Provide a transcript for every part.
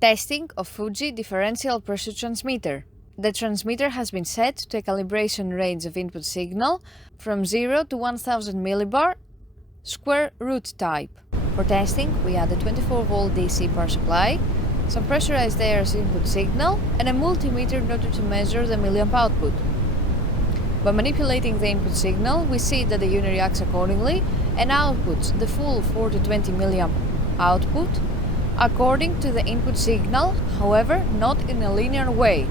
Testing of Fuji Differential Pressure Transmitter. The transmitter has been set to a calibration range of input signal from 0 to 1000 millibar square root type. For testing, we add a 24-volt DC power supply, some pressurized air as input signal, and a multimeter in order to measure the milliamp output. By manipulating the input signal, we see that the unit reacts accordingly and outputs the full 4 to 20 milliamp output according to the input signal, however, not in a linear way.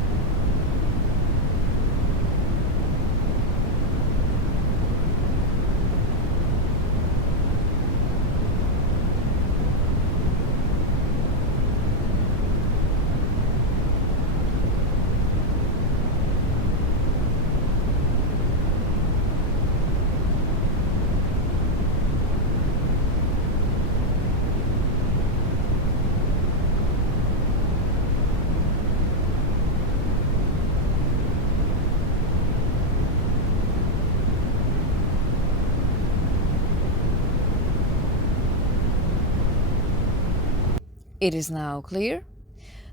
It is now clear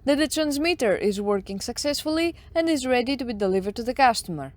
that the transmitter is working successfully and is ready to be delivered to the customer.